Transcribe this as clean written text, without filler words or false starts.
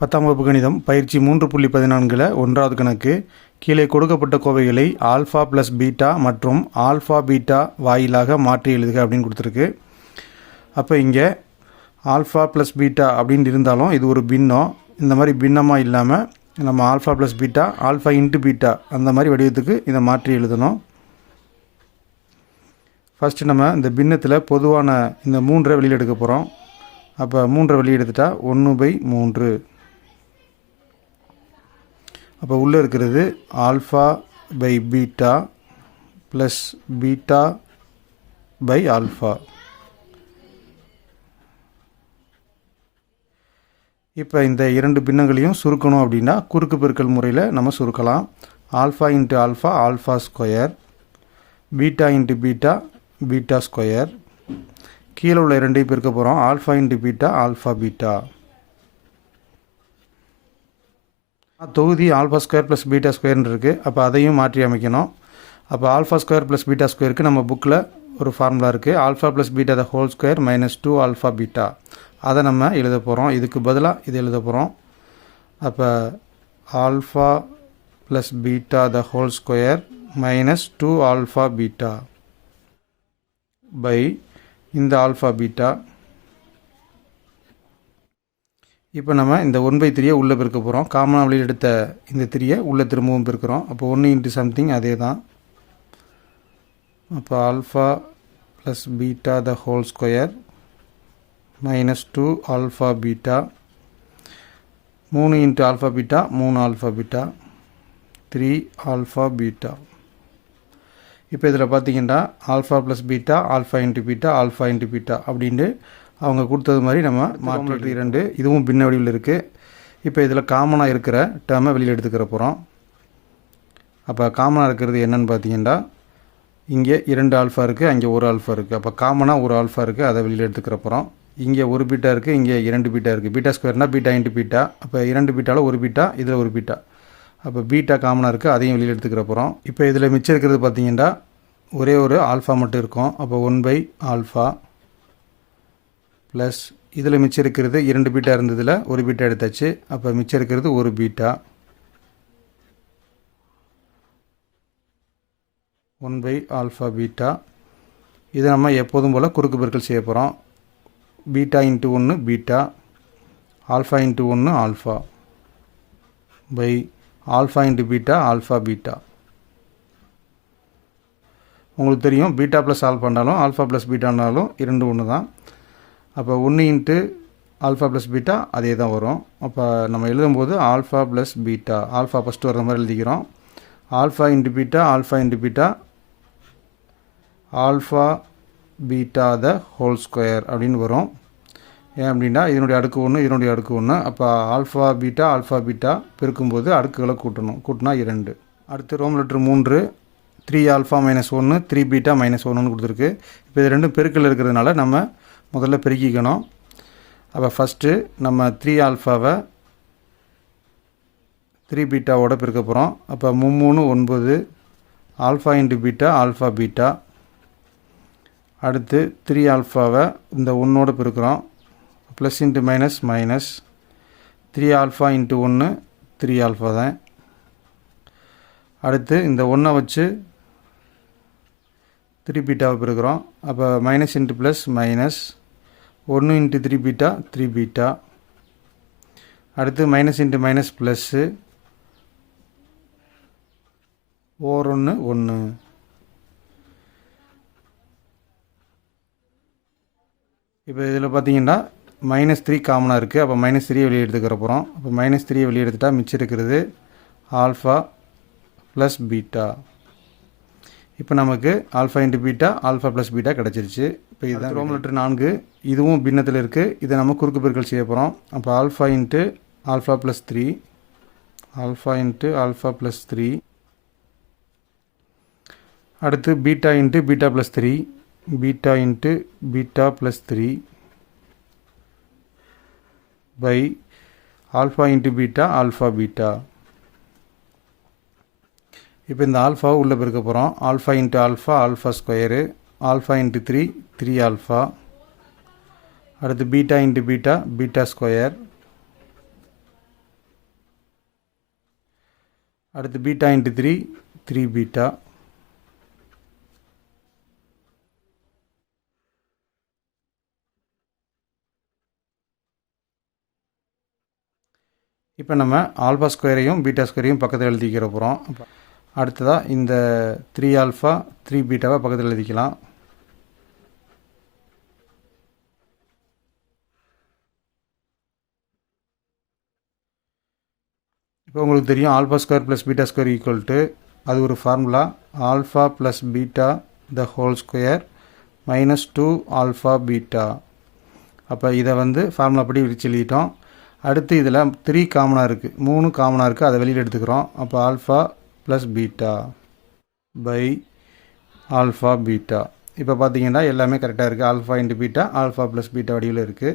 10ஆம் வகுப்பு கணிதம் பயிற்சி 3.14 ஒன்றாவது கணக்கு. கீழே கொடுக்கப்பட்ட கோவைகளை ஆல்ஃபா ப்ளஸ் பீட்டா மற்றும் ஆல்ஃபா பீட்டா வாயிலாக மாற்றி எழுதுக அப்படின்னு கொடுத்துருக்கு. அப்போ இங்கே ஆல்ஃபா ப்ளஸ் பீட்டா அப்படின்னு இருந்தாலும் இது ஒரு பின்னம். இந்த மாதிரி பின்னமாக இல்லாமல் நம்ம alpha plus beta alpha into beta அந்த மாதிரி வடிவத்துக்கு இதை மாற்றி எழுதணும். ஃபஸ்ட்டு நம்ம இந்த பின்னத்தில் பொதுவான இந்த 3 வெளியில் எடுக்க போகிறோம். அப்போ 3 வெளியே எடுத்துட்டா 1/3. அப்போ உள்ளே இருக்கிறது alpha by beta plus beta by alpha. இப்போ இந்த 2 பின்னங்களையும் சுருக்கணும் அப்படின்னா குறுக்கு பெருக்கல் முறையில் நம்ம சுருக்கலாம். Alpha into alpha alpha square, beta into beta beta square. கீழே உள்ள 2ஐயும் பெருக்க போகிறோம். Alpha into beta alpha beta. தொகுதி ஆல்ஃபா ஸ்கொயர் ப்ளஸ் பீட்டா ஸ்கொயர்னு இருக்குது. அப்போ அதையும் மாற்றி அமைக்கணும். அப்போ ஆல்ஃபா ஸ்கொயர் ப்ளஸ் பீட்டா ஸ்கொயருக்கு நம்ம புக்கில் ஒரு ஃபார்முலா இருக்குது. Alpha plus beta the whole square -2 alpha beta. அதை நம்ம எழுத போகிறோம். இதுக்கு பதிலாக இது எழுத போகிறோம். அப்போ alpha plus beta the whole square -2 alpha beta by இந்த ஆல்ஃபா பீட்டா. இப்போ நம்ம இந்த 1/3 உள்ளே பெருக்க போகிறோம். காமனாக வெளியில் எடுத்த இந்த 3 உள்ளே திரும்பவும் பெருக்கிறோம். அப்போ 1 இன்ட்டு சம்திங் அதே தான். அப்போ alpha plus beta the whole square -2 alpha beta. 3 into alpha beta 3 alpha beta 3 alpha beta. இப்போ இதில் பார்த்தீங்கன்னா alpha plus beta alpha into beta alpha into beta அப்படின்ட்டு அவங்க கொடுத்தது மாதிரி நம்ம மாற்றி 2 இதுவும் பின்ன வடிவில் இருக்குது. இப்போ இதில் காமனாக இருக்கிற டேர்மை வெளியில் எடுத்துக்கிற போகிறோம். அப்போ காமனாக இருக்கிறது என்னென்னு பார்த்தீங்கன்னா இங்கே 2 ஆல்ஃபா இருக்குது, அங்கே 1 ஆல்ஃபா இருக்குது. அப்போ காமனாக 1 ஆல்ஃபா இருக்குது, அதை வெளியில் எடுத்துக்கிற போகிறோம். இங்கே 1 பீட்டா இருக்குது, இங்கே 2 பீட்டா இருக்குது. பீட்டா ஸ்கொயர்னால் பீட்டா இன்ட்டு பீட்டா. அப்போ 2 பீட்டாவில் 1 பீட்டா, இதில் 1 பீட்டா. அப்போ பீட்டா காமனாக இருக்குது, அதையும் வெளியில் எடுத்துக்கிற போகிறோம். இப்போ இதில் மிச்சம் இருக்கிறது பார்த்தீங்கன்னா ஒரே ஒரு ஆல்ஃபா மட்டும் இருக்கும். அப்போ 1/ஆல்ஃபா ப்ளஸ் இதில் மிச்சம் இருக்கிறது 2 பீட்டா இருந்ததில் 1 பீட்டா எடுத்தாச்சு. அப்போ மிச்சம் இருக்கிறது 1 பீட்டா 1/ஆல்ஃபா பீட்டா. இதை நம்ம எப்போதும் போல் குறுக்கு பெருக்கல் செய்ய போகிறோம். Beta into 1 beta alpha into 1 alpha by alpha into beta alpha beta. உங்களுக்கு தெரியும் பீட்டா ப்ளஸ் ஆல்ஃபாண்டாலும் ஆல்ஃபா ப்ளஸ் பீட்டானாலும் 2 ஒன்று தான். அப்போ 1 இன்ட்டு ஆல்ஃபா ப்ளஸ் பீட்டா அதே தான் வரும். அப்போ நம்ம எழுதும்போது alpha plus beta alpha first வர்ற மாதிரி எழுதிக்கிறோம். Alpha into beta alpha into beta alpha beta the whole square அப்படின்னு வரும். ஏன் அப்படின்னா இதனுடைய அடுக்கு 1 இதனுடைய அடுக்கு 1. அப்போ ஆல்ஃபா பீட்டா பெருக்கும்போது அடுக்குகளை கூட்டினா 2. அடுத்து ரோம் லெட்ரு 3 3 ஆல்ஃபா -1 3 பீட்டா -1ன்னு கொடுத்துருக்கு. இப்போ இது ரெண்டும் பெருக்கல் இருக்கிறதுனால நம்ம முதல்ல பெருக்கிக்கணும். அப்போ ஃபஸ்ட்டு நம்ம 3 ஆல்ஃபாவை 3 பீட்டாவோட பெருக்க போகிறோம். அப்போ 3 9 alpha into beta alpha beta. அடுத்து 3 ஆல்ஃபாவை இந்த 1ஓட பெருக்கிறோம். Plus into minus minus 3 alpha into 1 3 alpha தான். அடுத்து இந்த 1ஐ வச்சு 3 பீட்டாவை பெருக்கிறோம். அப்போ minus into plus minus 1 into 3 beta 3 beta. அடுத்து மைனஸ் இன்ட்டு மைனஸ் ப்ளஸ்ஸு 1 1. இப்போ இதில் பார்த்தீங்கன்னா -3 காமனாக இருக்குது. அப்போ -3 வெளியே எடுத்துக்கிற போகிறோம். அப்போ -3 வெளியே எடுத்துட்டால் மிச்சம் இருக்கிறது ஆல்ஃபா ப்ளஸ் பீட்டா. இப்போ நமக்கு alpha into beta alpha plus beta கிடச்சிருச்சு. இப்போ இதுதான் ரோம் லெட்ரு 4 இதுவும் பின்னத்தில் இருக்குது. இதை நம்ம குறுக்கு பெருக்கல் செய்ய போகிறோம். அப்போ alpha into alpha plus 3 alpha into alpha plus 3. அடுத்து beta into beta plus 3 beta into beta plus 3 by alpha into beta alpha beta. இப்போ இந்த ஆல்ஃபாவை உள்ளே பெருக்க போகிறோம். Alpha into alpha alpha square alpha into 3 3 alpha. அடுத்து beta into beta beta square அடுத்து beta into 3 3 beta. இப்போ நம்ம ஆல்ஃபா ஸ்கொயரையும் பீட்டா ஸ்கொயரையும் பக்கத்தில் எழுதிக்கிற போகிறோம். அடுத்ததாக இந்த 3 ஆல்ஃபா 3 பீட்டாவை பக்கத்தில் எழுதிக்கலாம். இப்போ உங்களுக்கு தெரியும் alpha square plus beta square equal to, அது ஒரு formula, alpha plus beta the whole square minus 2 alpha beta. அப்போ இதை ஃபார்முலா படி விரிச்சு எழுதிட்டோம். அடுத்து இதில் 3 காமனாக இருக்குது, 3 காமனாக இருக்குது, அதை வெளியில் எடுத்துக்கிறோம். அப்போ alpha plus beta by alpha beta. இப்போ பார்த்தீங்கன்னா எல்லாமே கரெக்டாக இருக்குது. Alpha into beta alpha plus beta வடிவில் இருக்குது.